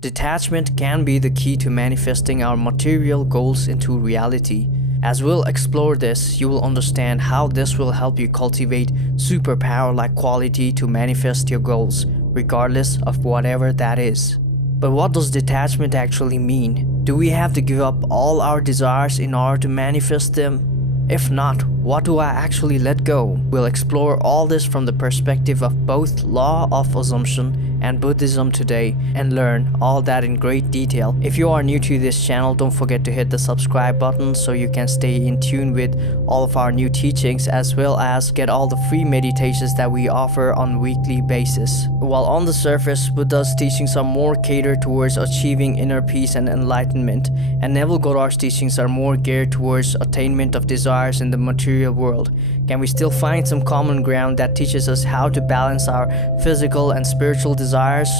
Detachment can be the key to manifesting our material goals into reality. As we'll explore this, you will understand how this will help you cultivate superpower-like quality to manifest your goals, regardless of whatever that is. But what does detachment actually mean? Do we have to give up all our desires in order to manifest them? If not, what do I actually let go? We'll explore all this from the perspective of both law of assumption and Buddhism today and learn all that in great detail. If you are new to this channel, don't forget to hit the subscribe button so you can stay in tune with all of our new teachings as well as get all the free meditations that we offer on a weekly basis. While on the surface, Buddha's teachings are more catered towards achieving inner peace and enlightenment, and Neville Goddard's teachings are more geared towards attainment of desires in the material world. Can we still find some common ground that teaches us how to balance our physical and spiritual desires?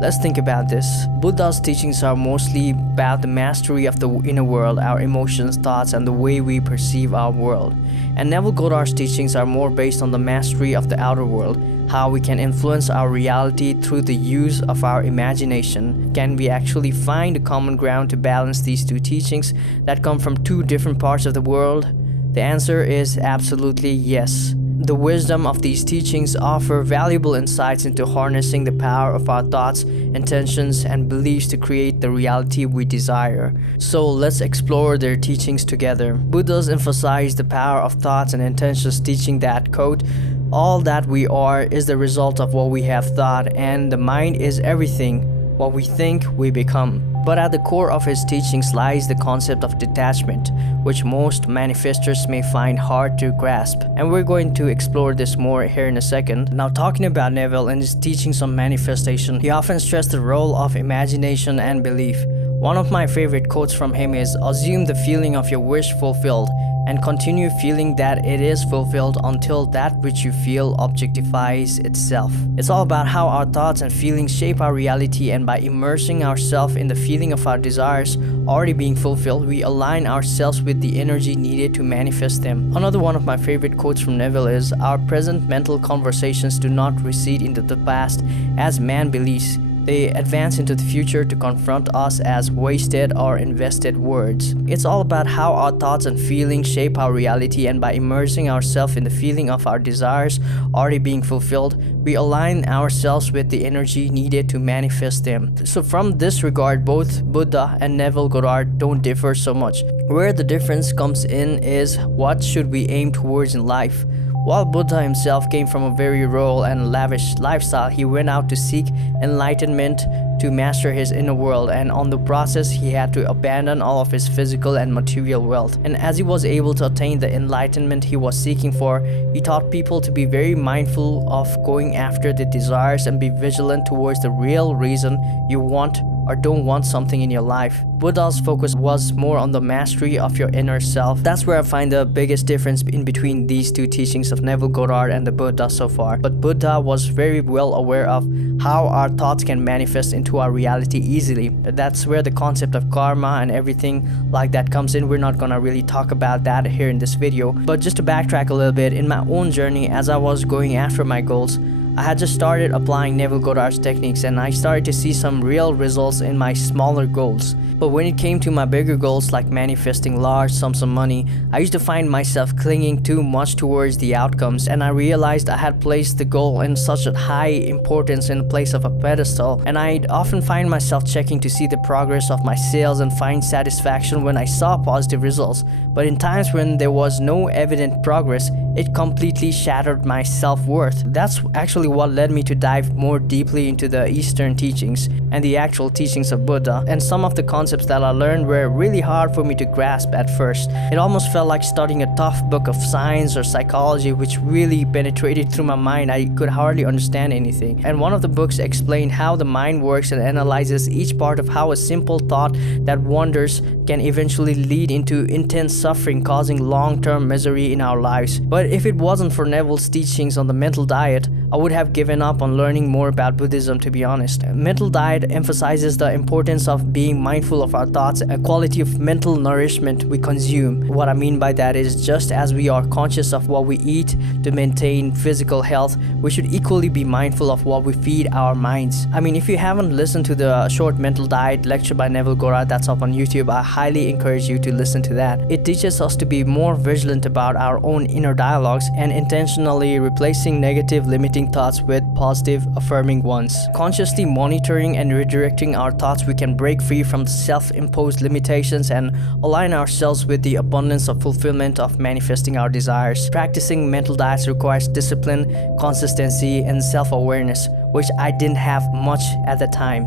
Let's think about this. Buddha's teachings are mostly about the mastery of the inner world, our emotions, thoughts, and the way we perceive our world. And Neville Goddard's teachings are more based on the mastery of the outer world, how we can influence our reality through the use of our imagination. Can we actually find a common ground to balance these two teachings that come from two different parts of the world? The answer is absolutely yes. The wisdom of these teachings offer valuable insights into harnessing the power of our thoughts, intentions, and beliefs to create the reality we desire. So let's explore their teachings together. Buddha's emphasized the power of thoughts and intentions, teaching that, quote, "All that we are is the result of what we have thought, and the mind is everything. What we think, we become." But at the core of his teachings lies the concept of detachment, which most manifestors may find hard to grasp. And we're going to explore this more here in a second. Now, talking about Neville and his teachings on manifestation, he often stressed the role of imagination and belief. One of my favorite quotes from him is, "Assume the feeling of your wish fulfilled, and continue feeling that it is fulfilled until that which you feel objectifies itself." It's all about how our thoughts and feelings shape our reality, and by immersing ourselves in the feeling of our desires already being fulfilled, we align ourselves with the energy needed to manifest them. Another one of my favorite quotes from Neville is, "Our present mental conversations do not recede into the past as man believes. They advance into the future to confront us as wasted or invested words." It's all about how our thoughts and feelings shape our reality, and by immersing ourselves in the feeling of our desires already being fulfilled, we align ourselves with the energy needed to manifest them. So from this regard, both Buddha and Neville Goddard don't differ so much. Where the difference comes in is what should we aim towards in life. While Buddha himself came from a very rural and lavish lifestyle, he went out to seek enlightenment to master his inner world, and on the process he had to abandon all of his physical and material wealth. And as he was able to attain the enlightenment he was seeking for, he taught people to be very mindful of going after the desires and be vigilant towards the real reason you want or don't want something in your life. Buddha's focus was more on the mastery of your inner self. That's where I find the biggest difference in between these two teachings of Neville Goddard and the Buddha so far. But Buddha was very well aware of how our thoughts can manifest into our reality easily. That's where the concept of karma and everything like that comes in. We're not gonna really talk about that here in this video. But just to backtrack a little bit, in my own journey as I was going after my goals, I had just started applying Neville Goddard's techniques, and I started to see some real results in my smaller goals. But when it came to my bigger goals like manifesting large sums of money, I used to find myself clinging too much towards the outcomes, and I realized I had placed the goal in such a high importance in the place of a pedestal, and I'd often find myself checking to see the progress of my sales and find satisfaction when I saw positive results. But in times when there was no evident progress, it completely shattered my self-worth. That's actually what led me to dive more deeply into the Eastern teachings and the actual teachings of Buddha. And some of the concepts that I learned were really hard for me to grasp at first. It almost felt like studying a tough book of science or psychology, which really penetrated through my mind. I could hardly understand anything. And one of the books explained how the mind works and analyzes each part of how a simple thought that wanders can eventually lead into intense suffering, causing long-term misery in our lives. But if it wasn't for Neville's teachings on the mental diet, I would have given up on learning more about Buddhism, to be honest. Mental diet emphasizes the importance of being mindful of our thoughts and quality of mental nourishment we consume. What I mean by that is, just as we are conscious of what we eat to maintain physical health, we should equally be mindful of what we feed our minds. I mean, if you haven't listened to the short mental diet lecture by Neville Goddard that's up on YouTube, I highly encourage you to listen to that. It teaches us to be more vigilant about our own inner dialogues and intentionally replacing negative limiting thoughts with positive affirming ones. Consciously monitoring and redirecting our thoughts, we can break free from self-imposed limitations and align ourselves with the abundance of fulfillment of manifesting our desires. Practicing mental diets requires discipline, consistency, and self-awareness, which I didn't have much at the time.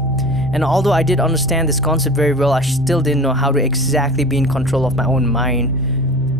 And although I did understand this concept very well, I still didn't know how to exactly be in control of my own mind.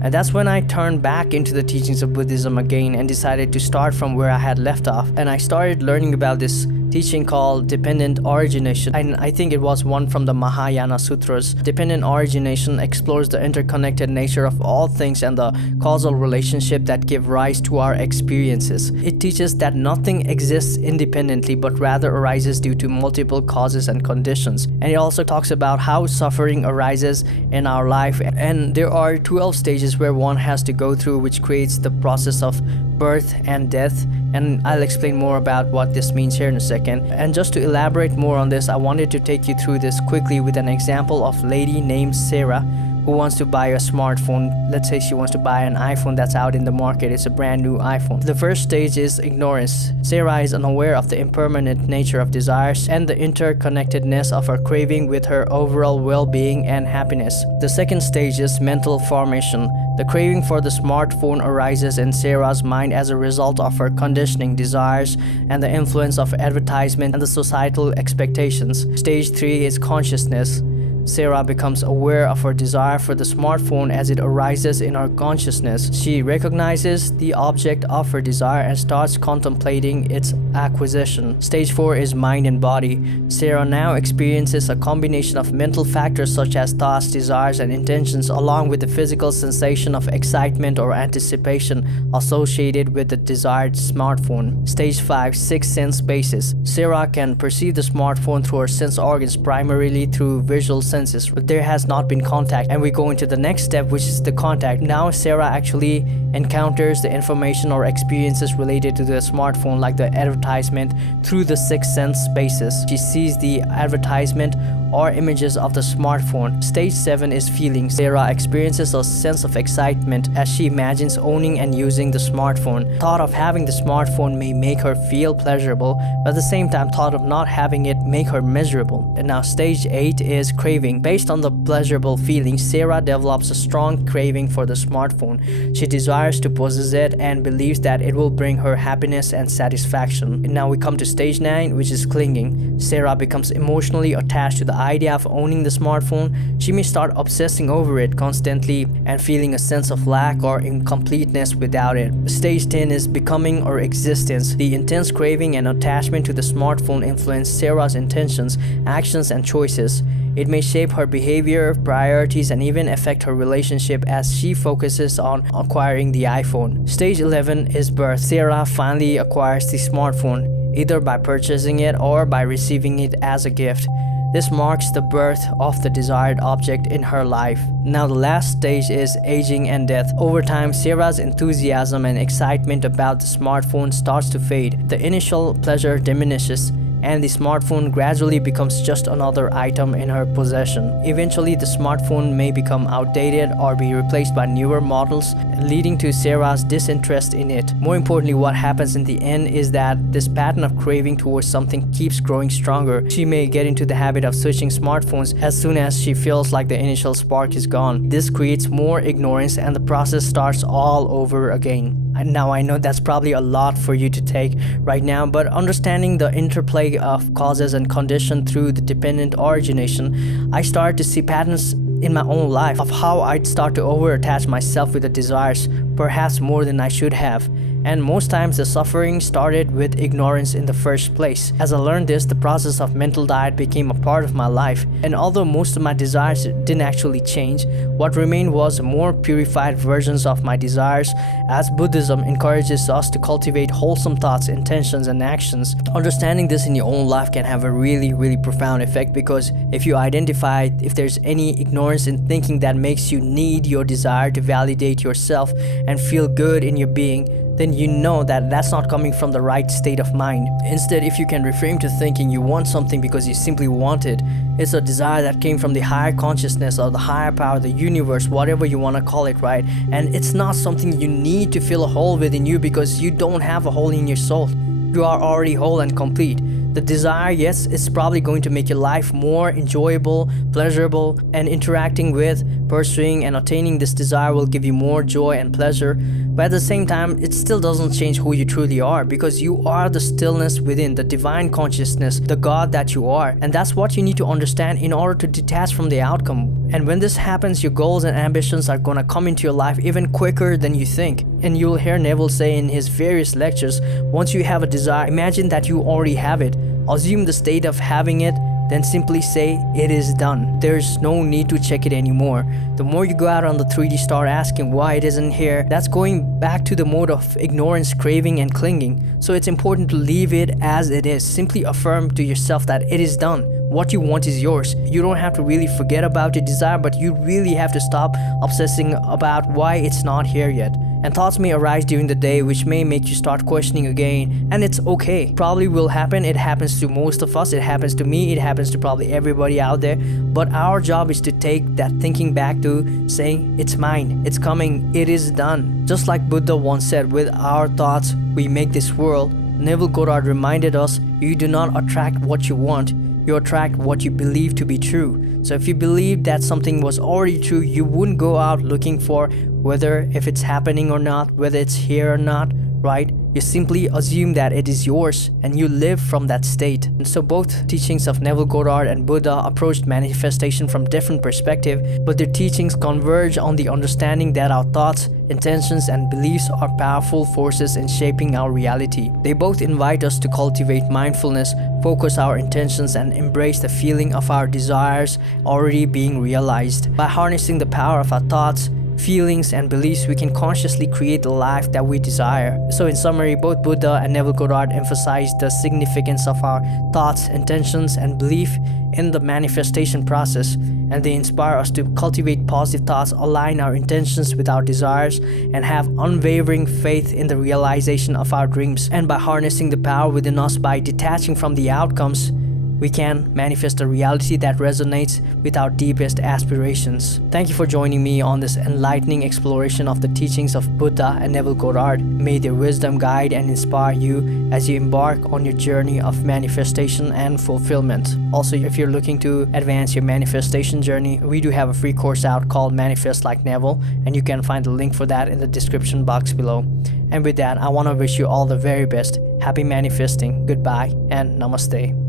And that's when I turned back into the teachings of Buddhism again and decided to start from where I had left off. And I started learning about this teaching called dependent origination, and I think it was one from the Mahayana Sutras. Dependent origination explores the interconnected nature of all things and the causal relationship that give rise to our experiences. It teaches that nothing exists independently but rather arises due to multiple causes and conditions. And it also talks about how suffering arises in our life, and there are 12 stages where one has to go through, which creates the process of birth and death, and I'll explain more about what this means here in a second. And just to elaborate more on this, I wanted to take you through this quickly with an example of a lady named Sarah who wants to buy a smartphone. Let's say she wants to buy an iPhone that's out in the market. It's a brand new iPhone. The first stage is ignorance. Sarah is unaware of the impermanent nature of desires and the interconnectedness of her craving with her overall well-being and happiness. The second stage is mental formation. The craving for the smartphone arises in Sarah's mind as a result of her conditioning, desires, and the influence of advertisement and the societal expectations. Stage 3 is consciousness. Sarah becomes aware of her desire for the smartphone as it arises in her consciousness. She recognizes the object of her desire and starts contemplating its acquisition. Stage 4 is mind and body. Sarah now experiences a combination of mental factors such as thoughts, desires, and intentions, along with the physical sensation of excitement or anticipation associated with the desired smartphone. Stage 5, sixth sense basis. Sarah can perceive the smartphone through her sense organs, primarily through visual senses, but there has not been contact, and we go into the next step, which is the contact. Now Sarah actually encounters the information or experiences related to the smartphone, like the advertisement, through the sixth sense basis. She sees the advertisement or images of the smartphone. Stage 7 is feelings. Sarah experiences a sense of excitement as she imagines owning and using the smartphone. Thought of having the smartphone may make her feel pleasurable, but at the same time thought of not having it make her miserable. And now stage 8 is craving. Based on the pleasurable feelings, Sarah develops a strong craving for the smartphone. She desires to possess it and believes that it will bring her happiness and satisfaction. And now we come to stage 9, which is clinging. Sarah becomes emotionally attached to the idea of owning the smartphone. She may start obsessing over it constantly and feeling a sense of lack or incompleteness without it. Stage 10 is becoming or existence. The intense craving and attachment to the smartphone influence Sarah's intentions, actions, and choices. It may shape her behavior, priorities, and even affect her relationship as she focuses on acquiring the iPhone. Stage 11 is birth. Sarah finally acquires the smartphone, either by purchasing it or by receiving it as a gift. This marks the birth of the desired object in her life. Now the last stage is aging and death. Over time, Sarah's enthusiasm and excitement about the smartphone starts to fade. The initial pleasure diminishes, and the smartphone gradually becomes just another item in her possession. Eventually, the smartphone may become outdated or be replaced by newer models, leading to Sarah's disinterest in it. More importantly, what happens in the end is that this pattern of craving towards something keeps growing stronger. She may get into the habit of switching smartphones as soon as she feels like the initial spark is gone. This creates more ignorance, and the process starts all over again. Now I know that's probably a lot for you to take right now, but understanding the interplay of causes and condition through the dependent origination, I started to see patterns in my own life of how I'd start to over-attach myself with the desires, perhaps more than I should have. And most times the suffering started with ignorance in the first place. As I learned this, the process of mental diet became a part of my life. And although most of my desires didn't actually change, what remained was more purified versions of my desires, as Buddhism encourages us to cultivate wholesome thoughts, intentions, and actions. Understanding this in your own life can have a really profound effect, because if you identify if there's any ignorance in thinking that makes you need your desire to validate yourself and feel good in your being, then you know that that's not coming from the right state of mind. Instead, if you can reframe to thinking you want something because you simply want it, it's a desire that came from the higher consciousness or the higher power, the universe, whatever you want to call it, right? And it's not something you need to fill a hole within you, because you don't have a hole in your soul. You are already whole and complete. The desire, yes, it's probably going to make your life more enjoyable, pleasurable, and interacting with, pursuing, and attaining this desire will give you more joy and pleasure. But at the same time, it still doesn't change who you truly are, because you are the stillness within, the divine consciousness, the God that you are. And that's what you need to understand in order to detach from the outcome. And when this happens, your goals and ambitions are gonna come into your life even quicker than you think. And you'll hear Neville say in his various lectures, once you have a desire, imagine that you already have it. Assume the state of having it, then simply say, it is done. There's no need to check it anymore. The more you go out on the 3D star asking why it isn't here, that's going back to the mode of ignorance, craving, and clinging. So it's important to leave it as it is. Simply affirm to yourself that it is done. What you want is yours. You don't have to really forget about your desire, but you really have to stop obsessing about why it's not here yet. And thoughts may arise during the day which may make you start questioning again, and it's okay. Probably will happen. It happens to most of us. It happens to me. It happens to probably everybody out there. But our job is to take that thinking back to saying, it's mine, it's coming, it is done. Just like Buddha once said, with our thoughts we make this world. Neville Goddard reminded us, you do not attract what you want, you attract what you believe to be true. So if you believe that something was already true, you wouldn't go out looking for whether if it's happening or not, whether it's here or not, right? You simply assume that it is yours and you live from that state. And so both teachings of Neville Goddard and Buddha approached manifestation from different perspectives, but their teachings converge on the understanding that our thoughts, intentions, and beliefs are powerful forces in shaping our reality. They both invite us to cultivate mindfulness, focus our intentions, and embrace the feeling of our desires already being realized. By harnessing the power of our thoughts, feelings, and beliefs, we can consciously create the life that we desire. So in summary, both Buddha and Neville Goddard emphasize the significance of our thoughts, intentions, and belief in the manifestation process, and they inspire us to cultivate positive thoughts, align our intentions with our desires, and have unwavering faith in the realization of our dreams. And by harnessing the power within us, by detaching from the outcomes, we can manifest a reality that resonates with our deepest aspirations. Thank you for joining me on this enlightening exploration of the teachings of Buddha and Neville Goddard. May their wisdom guide and inspire you as you embark on your journey of manifestation and fulfillment. Also, if you're looking to advance your manifestation journey, we do have a free course out called Manifest Like Neville, and you can find the link for that in the description box below. And with that, I want to wish you all the very best. Happy manifesting. Goodbye and namaste.